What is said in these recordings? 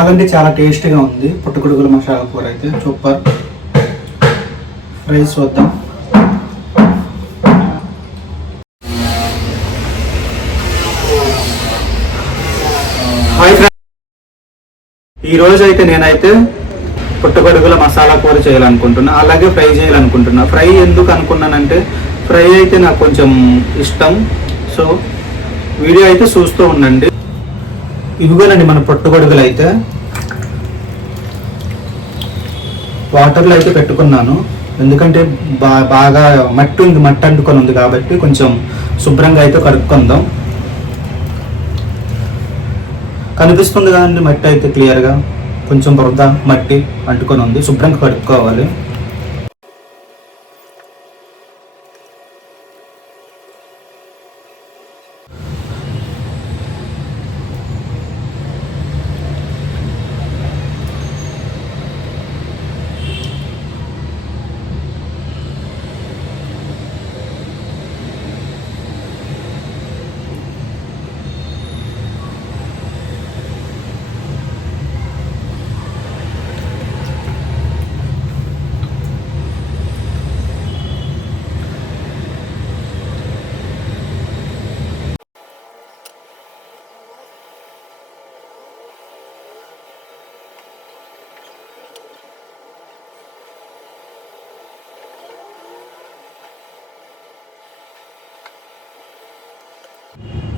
అలాగే చాలా టేస్టీగా ఉంది పుట్టగొడుగుల మసాలా కూర అయితే సూపర్. రైస్ వద్దాం. హాయ్ ఫ్రెండ్స్, ఈరోజు అయితే నేనైతే పుట్టగొడుగుల మసాలా కూర చేయాలనుకుంటున్నా, అలాగే ఫ్రై చేయాలనుకుంటున్నా. ఫ్రై ఎందుకు అనుకున్నానంటే ఫ్రై అయితే నాకు కొంచెం ఇష్టం. సో వీడియో అయితే చూస్తూ ఉండండి. ఇవిగోనండి మన పుట్టగొడుగులు అయితే వాటర్లో అయితే పెట్టుకున్నాను, ఎందుకంటే బాగా మట్టి అంటుకొని ఉంది కాబట్టి కొంచెం శుభ్రంగా అయితే కడుక్కుందాం. కనిపిస్తుంది కదండి మట్టి అయితే క్లియర్గా, కొంచెం బురద మట్టి అంటుకొని ఉంది, శుభ్రంగా కడుక్కోవాలి.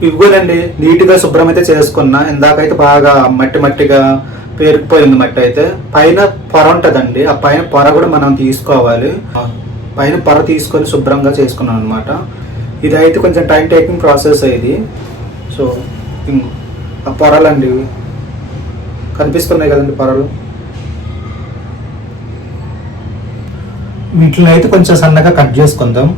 ఇవ్వనండి నీట్గా శుభ్రం అయితే చేసుకున్నా. ఇందాకైతే బాగా మట్టిగా పేరుకుపోయింది మట్టి అయితే. పైన పొర ఉంటుందండి, ఆ పైన పొర కూడా మనం తీసుకోవాలి. పైన పొర తీసుకొని శుభ్రంగా చేసుకున్నాం అనమాట. ఇది అయితే కొంచెం టైం టేకింగ్ ప్రాసెస్ ఇది. సో ఆ పొరలండి కనిపిస్తున్నాయి కదండి పొరలు, వీటిని అయితే కొంచెం సన్నగా కట్ చేసుకుందాం.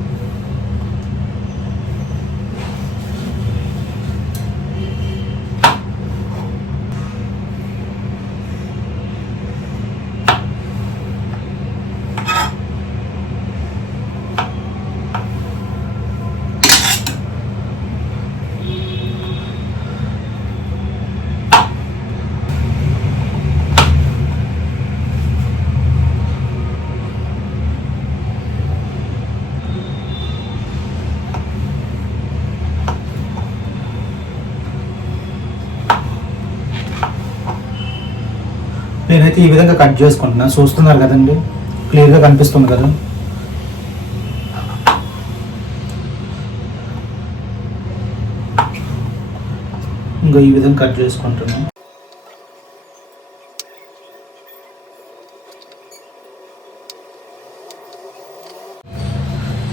నేనైతే ఈ విధంగా కట్ చేసుకుంటున్నా, చూస్తున్నారు కదండి, క్లియర్గా కనిపిస్తుంది కదా. ఇంకా ఈ విధంగా కట్ చేసుకుంటున్నా.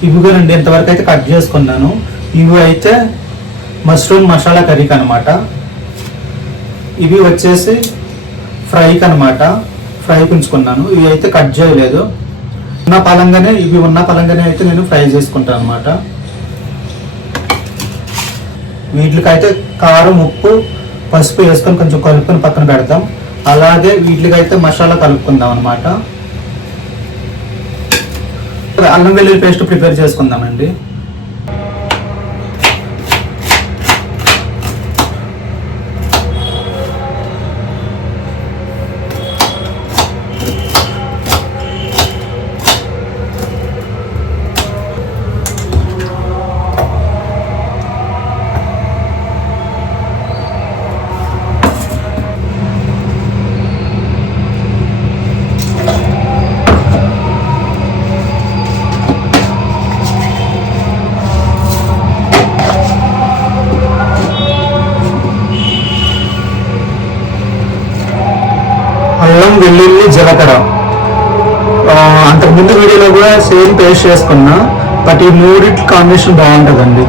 ఇవిగానండి ఇంతవరకు అయితే కట్ చేసుకున్నాను. ఇవి అయితే మష్రూమ్ మసాలా కర్రీకి అనమాట. ఇవి వచ్చేసి ఫ్రైకి అనమాట, ఫ్రైకి ఉంచుకున్నాను. ఇవి అయితే కట్ చేయలేదు, ఉన్న పలంగానే అయితే నేను ఫ్రై చేసుకుంటాను అనమాట. వీటికైతే కారం, ఉప్పు, పసుపు వేసుకొని కొంచెం కలుపుకొని పక్కన పెడతాం. అలాగే వీటికైతే మసాలా కలుపుకుందాం అనమాట. అల్లం వెల్లుల్లి పేస్ట్ ప్రిపేర్ చేసుకుందామండి. అల్లం వెల్లుల్లి జీలకర్ర అంతకుముందు వీడియోలో కూడా సేమ్ పేస్ట్ చేసుకున్నా, బట్ ఈ మూడిటి కాంబినేషన్ బాగుంటుందండి.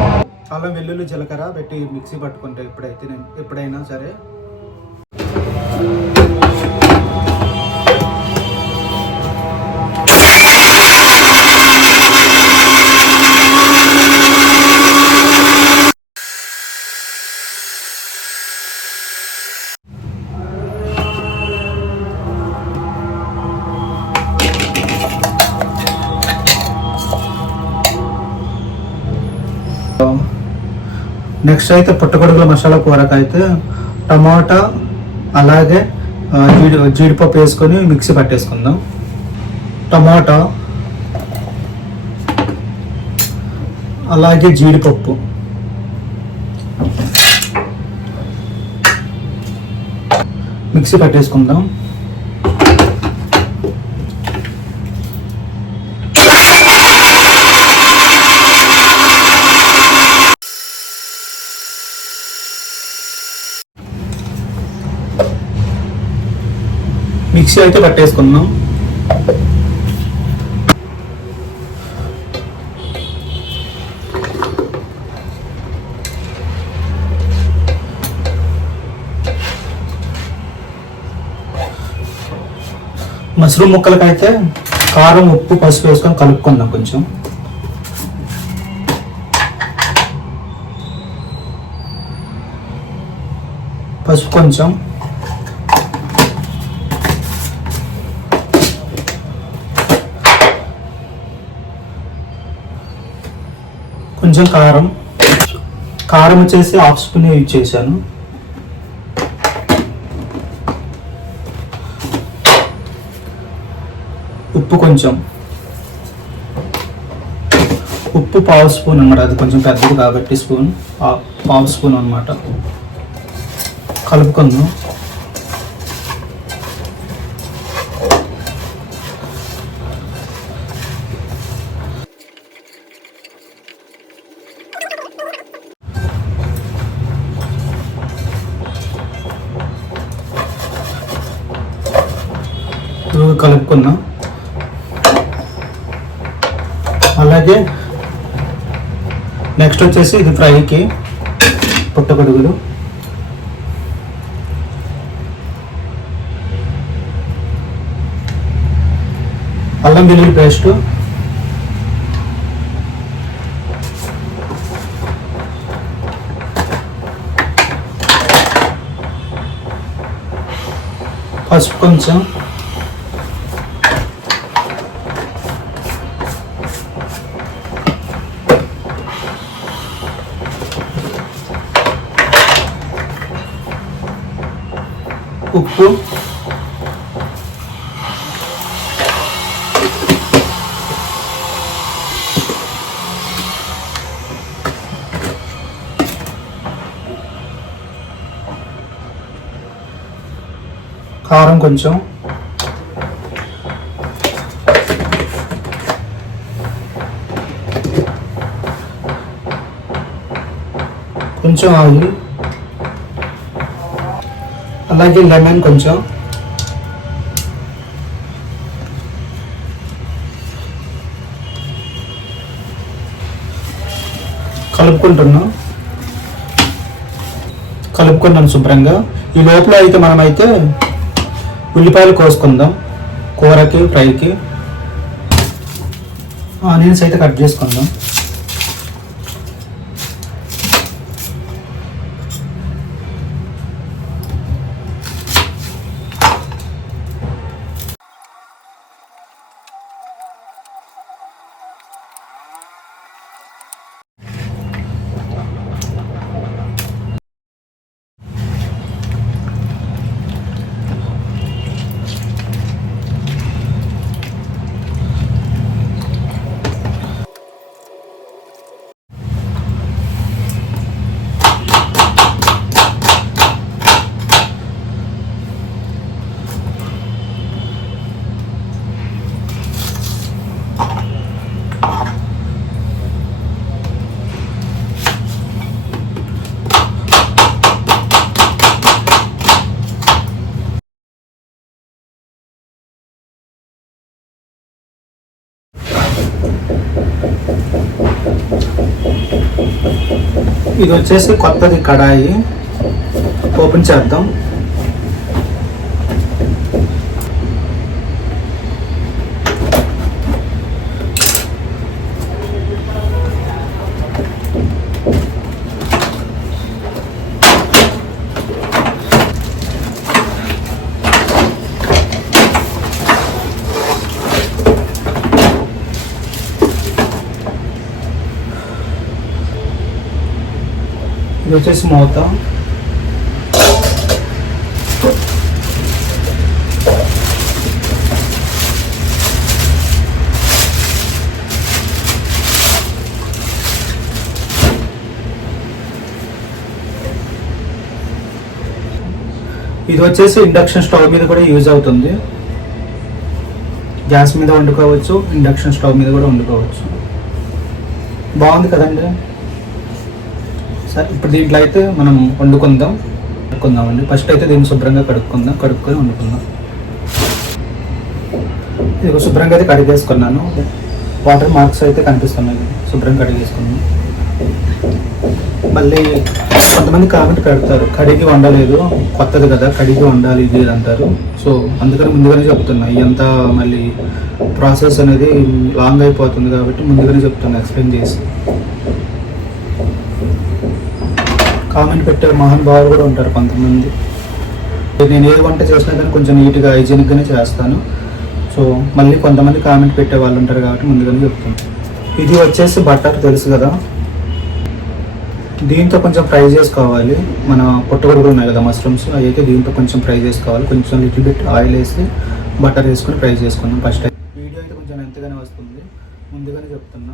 అల్లం వెల్లుల్లి జీలకర్ర పెట్టి మిక్సీ పట్టుకుంటే ఎప్పుడైనా సరే. నెక్స్ట్ అయితే పుట్టగొడుగుల మసాలా కూరకు అయితే టమాటా అలాగే జీడిపప్పు వేసుకొని మిక్సీ పట్టేసుకుందాం. టమాటా అలాగే జీడిపప్పు మిక్సీ పట్టేసుకుందాం. మిక్సీ అయితే పట్టేసుకుందాం. మష్రూమ్ ముక్కలకైతే కారం, ఉప్పు, పసుపు వేసుకొని కలుపుకుందాం. కొంచెం పసుపు, కొంచెం కొంచెం కారం వచ్చేసి 1/2 స్పూన్ యూజ్ చేశాను. ఉప్పు కొంచెం, ఉప్పు 1/2 స్పూన్ అన్నమాట. అది కొంచెం పెద్దది కాబట్టి స్పూన్ 1/2 స్పూన్ అన్నమాట. కలుపుకుందాం. కలుపుకున్నాం. అలాగే నెక్స్ట్ వచ్చేసి ఇది ఫ్రైకి పుట్టగొడుగులు. అల్లం వెల్లుల్లి పేస్ట్, పసుపు కొంచెం, ఉప్పు, కారం కొంచెం, కొంచెం ఆయిల్, అలాగే లెమన్ కొంచెం, కలుపుకున్నాను శుభ్రంగా. ఈ లోపల అయితే మనమైతే ఉల్లిపాయలు కోసుకుందాం. కూరకి, ఫ్రైకి ఆనియన్స్ అయితే కట్ చేసుకుందాం. ఇది వచ్చేసి కొత్తది కడాయి. ఓపెన్ చేద్దాం. ఇది వచ్చేసి మూత. ఇది వచ్చేసి ఇండక్షన్ స్టవ్ మీద కూడా యూజ్ అవుతుంది. గ్యాస్ మీద వండుకోవచ్చు, ఇండక్షన్ స్టవ్ మీద కూడా వండుకోవచ్చు. బాగుంది కదండి. సరే ఇప్పుడు దీంట్లో అయితే మనం వండుకుందామండి. ఫస్ట్ అయితే దీన్ని శుభ్రంగా కడుక్కొని వండుకుందాం. ఇది శుభ్రంగా అయితే కడిగేసుకున్నాను. వాటర్ మార్క్స్ అయితే కనిపిస్తున్నాయి, శుభ్రంగా కడిగేసుకున్నాను. మళ్ళీ కొంతమంది కామెంట్ పెడతారు, కడిగి వండలేదు, కొత్తది కదా కడిగి వండాలి ఇది అంటారు. సో అందుకని ముందుగానే చెప్తున్నా, ఇదంతా మళ్ళీ ప్రాసెస్ అనేది లాంగ్ అయిపోతుంది కాబట్టి ముందుగానే చెప్తున్నా ఎక్స్ప్లెయిన్ చేసి. కామెంట్ పెట్టే మహానుభావులు కూడా ఉంటారు కొంతమంది. నేను ఏ వంట చేసినా కానీ కొంచెం నీట్గా హైజీనిక్గానే చేస్తాను. సో మళ్ళీ కొంతమంది కామెంట్ పెట్టే వాళ్ళు ఉంటారు కాబట్టి ముందుగానే చెప్తాను. ఇది వచ్చేసి బటర్ తెలుసు కదా, దీంతో కొంచెం ఫ్రై చేసుకోవాలి. మన పుట్టగొడుగులు ఉన్నాయి కదా మష్రూమ్స్, అవి అయితే దీంతో కొంచెం ఫ్రై చేసుకోవాలి. కొంచెం లిటిల్ బిట్ ఆయిల్ వేసి బటర్ వేసుకొని ఫ్రై చేసుకుందాం. ఫస్ట్ వీడియో అయితే కొంచెం ఎంతగానే వస్తుంది, ముందుగానే చెప్తున్నా.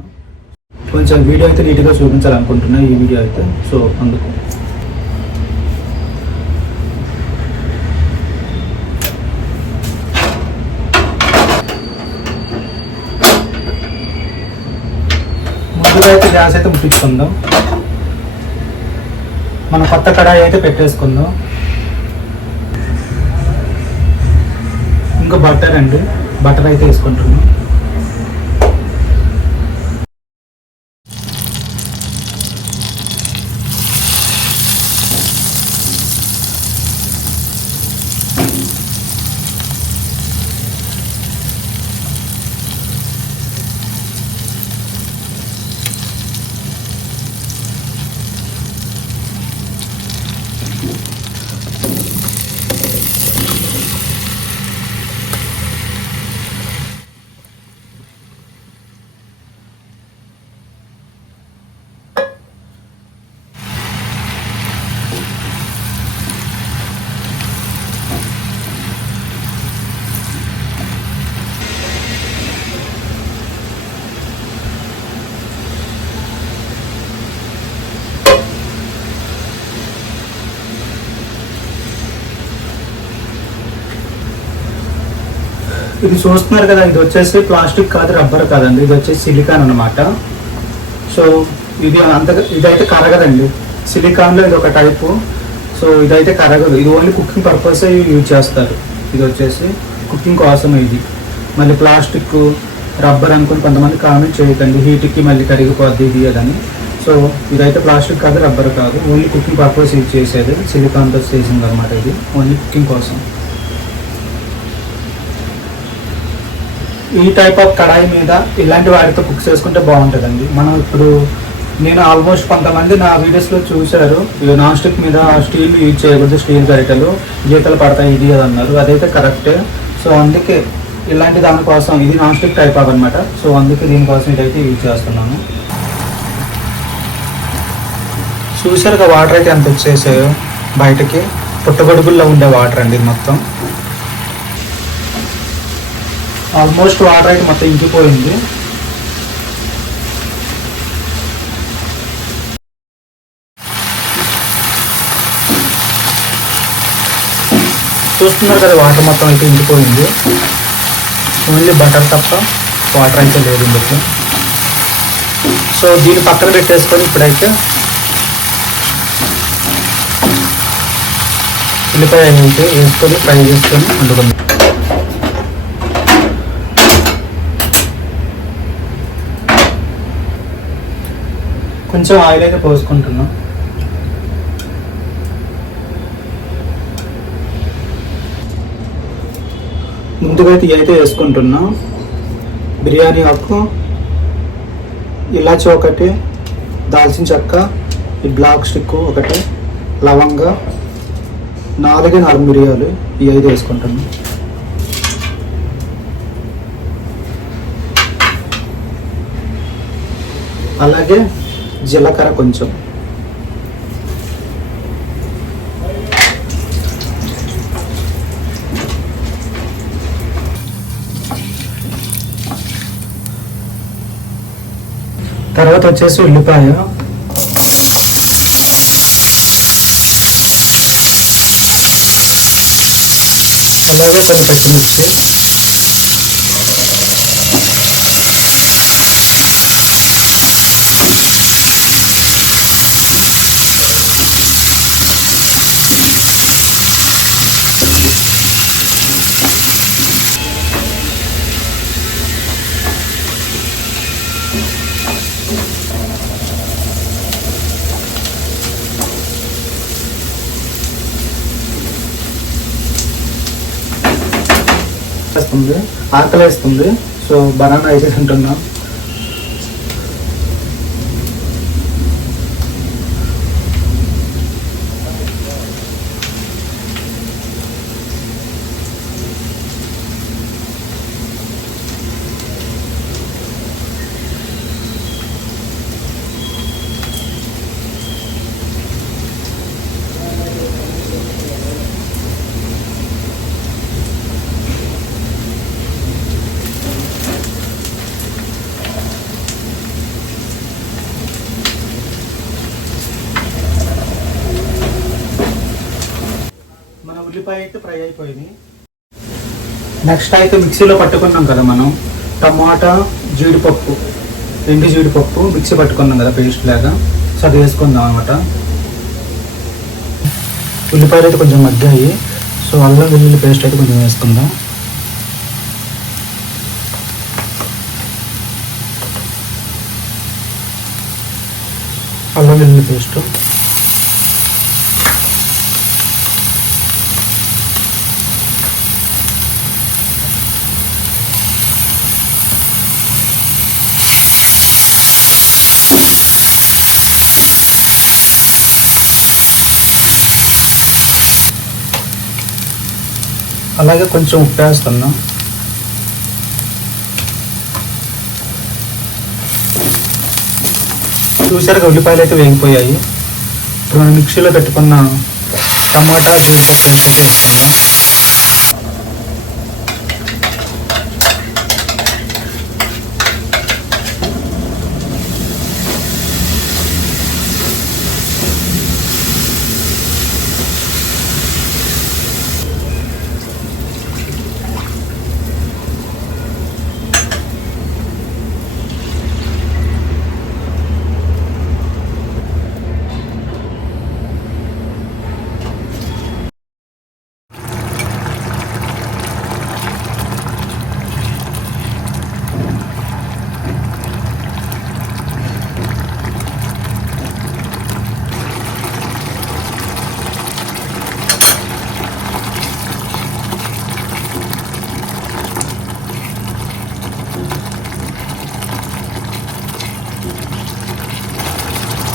కొంచెం వీడియో అయితే నీట్గా చూపించాలనుకుంటున్నా ఈ వీడియో అయితే. సో అందుకు ముందుగా అయితే గ్యాస్ అయితే ముట్టించుకుందాం. మనం కొత్త కడాయి అయితే పెట్టేసుకుందాం. ఇంకా బటర్ అయితే వేసుకుంటున్నాం. ఇది చూస్తున్నారు కదా, ఇది వచ్చేసి ప్లాస్టిక్ కాదు, రబ్బర్ కాదండి, ఇది వచ్చేసి సిలికాన్ అనమాట. సో ఇదైతే కరగదండి. సిలికాన్లో ఇది ఒక టైపు. సో ఇదైతే కరగదు, ఇది ఓన్లీ కుకింగ్ పర్పస్ యూజ్ చేస్తారు. ఇది వచ్చేసి కుకింగ్ కోసం. ఇది మళ్ళీ ప్లాస్టిక్ రబ్బర్ అనుకుని కొంతమంది కామెంట్ చేయకండి, హీట్కి మళ్ళీ కరిగిపోద్ది ఇది అదని. సో ఇదైతే ప్లాస్టిక్ కాదు, రబ్బర్ కాదు, ఓన్లీ కుకింగ్ పర్పస్ యూజ్ చేసేది. సిలికాన్తో చేసింది అనమాట, ఇది ఓన్లీ కుకింగ్ కోసం. ఈ టైప్ ఆఫ్ కడాయి మీద ఇలాంటి వాటితో కుక్ చేసుకుంటే బాగుంటుందండి. మనం ఇప్పుడు నేను ఆల్మోస్ట్ కొంతమంది నా వీడియోస్లో చూశారు, నాన్ స్టిక్ మీద స్టీల్ యూజ్ చేయకూడదు, స్టీల్ గరిటెలు గీతలు పడతాయి ఇది అది అన్నారు. అదైతే కరెక్టే. సో అందుకే ఇలాంటి దానికోసం ఇది నాన్ స్టిక్ టైప్ ఆఫ్ అనమాట. సో అందుకే దీనికోసం ఇదైతే యూజ్ చేస్తున్నాను. చూసారుగా వాటర్ అయితే ఎంత వచ్చేసాయో బయటకి, పుట్టగొడుగుల్లో ఉండే వాటర్ అండి మొత్తం. ఆల్మోస్ట్ వాటర్ అయితే మొత్తం ఇంకిపోయింది. చూస్తున్నారు కదా, వాటర్ మొత్తం అయితే ఇంకిపోయింది. ఓన్లీ బటర్ తప్ప వాటర్ అయితే లేదు ఇందులో. సో దీన్ని పక్కన పెట్టేసుకొని ఇప్పుడైతే ఉల్లిపాయ అయితే వేసుకొని ఫ్రై చేసుకొని వండుకుందాం. కొంచెం ఆయిల్ అయితే పోసుకుంటున్నాం. ముందుగా అయితే ఇవైతే వేసుకుంటున్నాం. బిర్యానీ ఆకు, ఇలాచి ఒకటి, దాల్చిన చెక్క, ఈ బ్లాక్ స్టిక్ ఒకటి, లవంగ, 4 మిరియాలు ఇవి అయితే వేసుకుంటున్నాం. అలాగే జీలకర్ర కొంచెం, తర్వాత వచ్చేసి ఉల్లిపాయ, అలాగే కొన్ని పచ్చిమిర్చి, వేస్తుంది, ఆకలి వేస్తుంది. సో బనానా అయితే తింటున్నాం. ఉల్లిపాయ అయితే ఫ్రై అయిపోయింది. నెక్స్ట్ అయితే మిక్సీలో పట్టుకున్నాం కదా మనం టమాటా, జీడిపప్పు, ఎండు జీడిపప్పు మిక్సీ పట్టుకున్నాం కదా పేస్ట్ లాగా. సో అది వేసుకుందాం అనమాట. ఉల్లిపాయలు అయితే కొంచెం మగ్గాయి. సో అల్లం వెల్లుల్లి పేస్ట్ అయితే కొంచెం వేసుకుందాం. అల్లం వెల్లుల్లి పేస్ట్, అలాగే కొంచెం ఉప్పు వేస్తున్నాం. చూసారుగా ఉల్లిపాయలు అయితే వేగిపోయాయి. ఇప్పుడు మనం మిక్సీలో పెట్టుకున్న టమాటా, జీడిపప్పు రెండు అయితే వేసుకుందాం.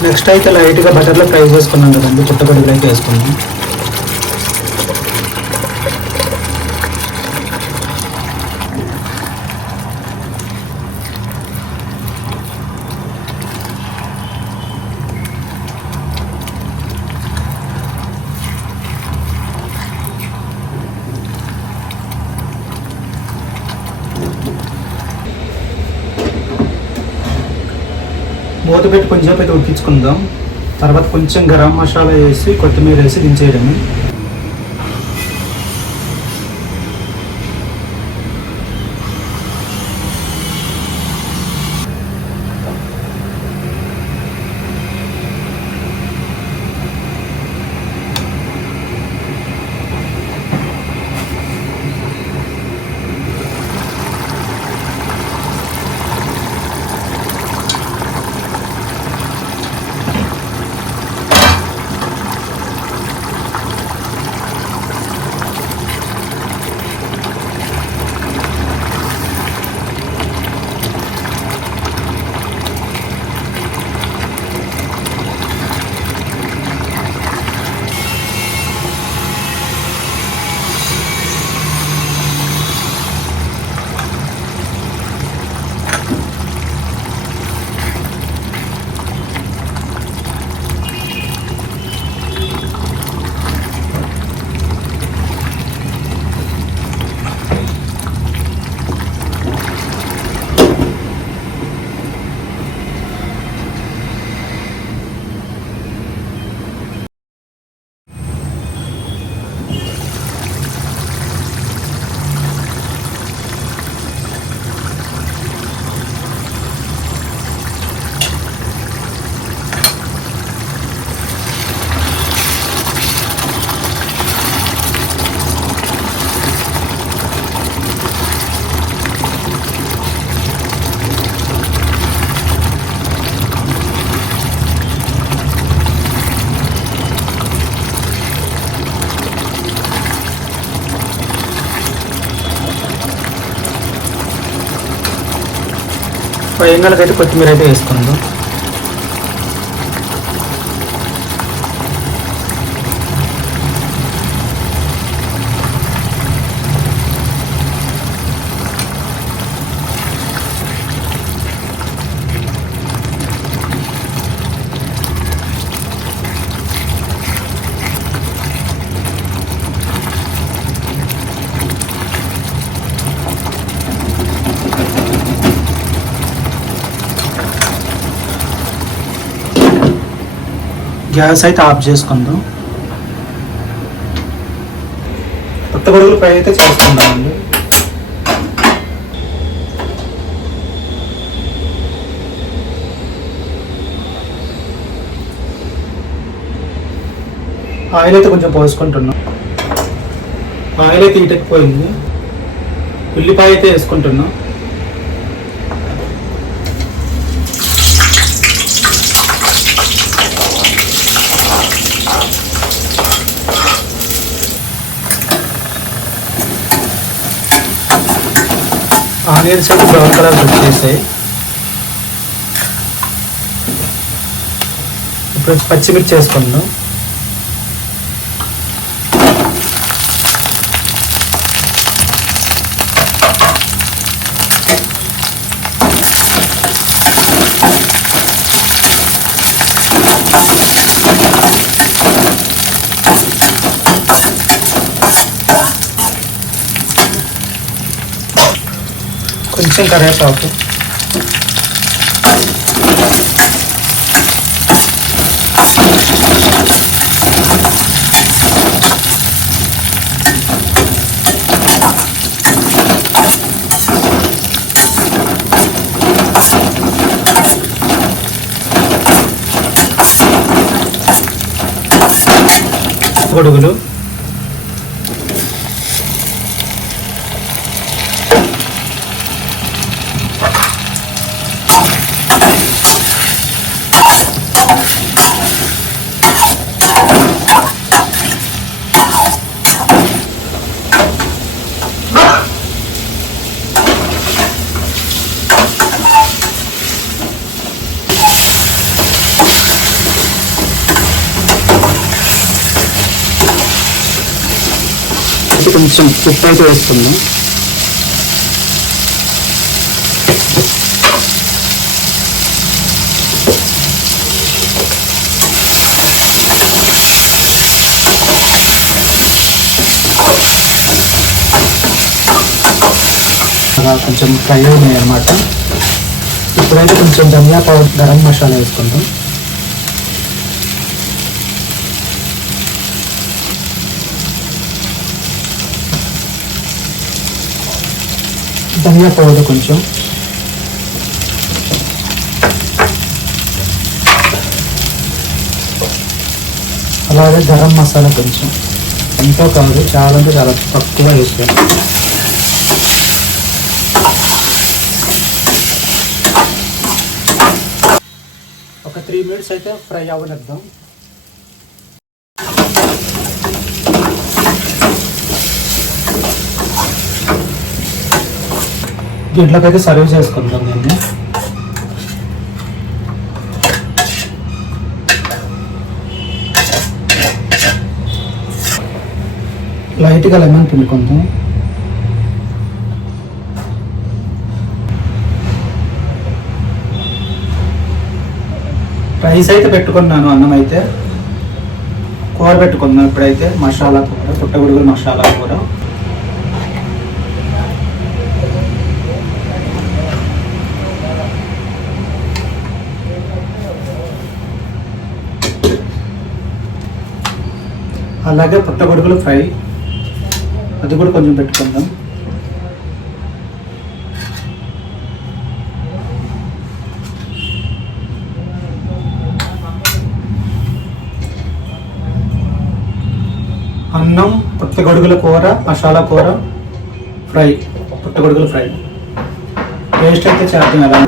నెక్స్ట్ అయితే లైట్గా బటర్లో ఫ్రై చేసుకున్నాం కదండి, పుట్టగొడుగులు అయితే వేసుకున్నాం. మూత పెట్టి కొంచెం అయితే ఉడికించుకుందాం. తర్వాత కొంచెం గరం మసాలా వేసి కొత్తిమీర వేసి దించేయడమే. పైనకైతే కొత్తిమీర అయితే వేసుకుందాం. గ్యాస్ అయితే ఆఫ్ చేసుకుందాం. పుట్టగొడుగులు ఫ్రై అయితే చేసుకుందామండి. ఆయిల్ అయితే కొంచెం పోసుకుంటున్నాం. ఆయిల్ అయితే ఇటకపోయింది. ఉల్లిపాయ అయితే వేసుకుంటున్నాం. ఆనియన్స్ అయితే బ్రౌన్ కలర్ వచ్చేసాయి. ఇప్పుడు పచ్చిమిర్చి వేసుకుందాం. కొంచెం కరివేపాకు, గొడుగులు, కొంచెం ఉప్పు అయితే వేసుకుందాం. కొంచెం ఫ్రై అయినాయి అన్నమాట. ఇప్పుడైతే కొంచెం ధనియా పౌడర్, గరం మసాలా వేసుకుందాం. ధనియా పౌడర్ కొంచెం, అలాగే గరం మసాలా కొంచెం, ఎంతో కాదు, చాలా అంటే చాలా తక్కువ వేసుకోండి. ఒక 3 minutes అయితే ఫ్రై అవ్వనిద్దాం. దీంట్లోకి అయితే సర్వ్ చేసుకుందాం. దీన్ని లైట్గా లెమన్ పిండుకుందాం. రైస్ అయితే పెట్టుకున్నాను, అన్నం అయితే కూర పెట్టుకున్నాను. ఇప్పుడైతే మసాలా కూర, పుట్టగొడుగులు మసాలా కూర. అలాగే పుట్టగొడుగులు ఫ్రై, అది కూడా కొంచెం పెట్టుకుందాం. అన్నం, పుట్టగొడుగుల కూర, మసాలా కూర, ఫ్రై, పుట్టగొడుగులు ఫ్రై. టేస్ట్ అయితే చేద్దాం ఎలా.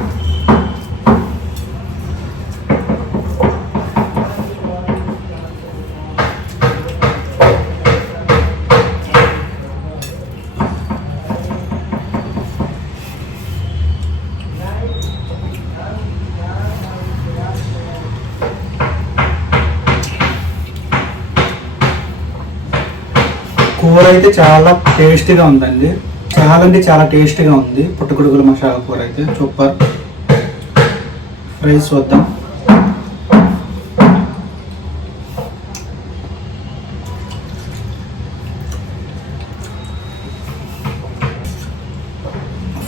అయితే చాలా టేస్టీగా ఉందండి. చాలా అంటే చాలా టేస్టీగా ఉంది పుట్టగొడుగుల మసాలా కూర అయితే సూపర్. రైస్ వద్దాం.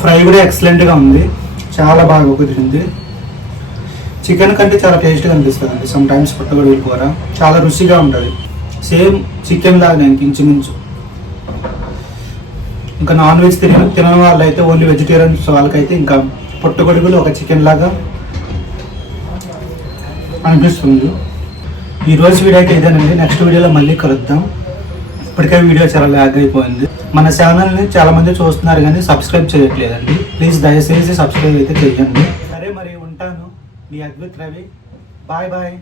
ఫ్రై కూడా ఎక్సలెంట్గా ఉంది, చాలా బాగా కుదిరింది. చికెన్ కంటే చాలా టేస్ట్గా అనిపిస్తుంది అండి సమ్ టైమ్స్ పుట్టగొడుగుల కూర. చాలా రుచిగా ఉంటుంది, సేమ్ చికెన్ లాగా ఇంచుమించు. ఇంకా నాన్ వెజ్ తినని వాళ్ళైతే, ఓన్లీ వెజిటేరియన్స్ వాళ్ళకైతే ఇంకా పుట్టగొడుగులు ఒక చికెన్ లాగా అనిపిస్తుంది. ఈరోజు వీడియో అయితే ఇదేనండి. నెక్స్ట్ వీడియోలో మళ్ళీ కలుద్దాం. ఇప్పటికే వీడియో చాలా లాగ్ అయిపోయింది. మన ఛానల్ని చాలా మంది చూస్తున్నారు కానీ సబ్స్క్రైబ్ చేయట్లేదండి. ప్లీజ్ దయచేసి సబ్స్క్రైబ్ అయితే చేయండి. సరే మరి ఉంటాను. మీ అద్భుత్ రవి. Bye bye.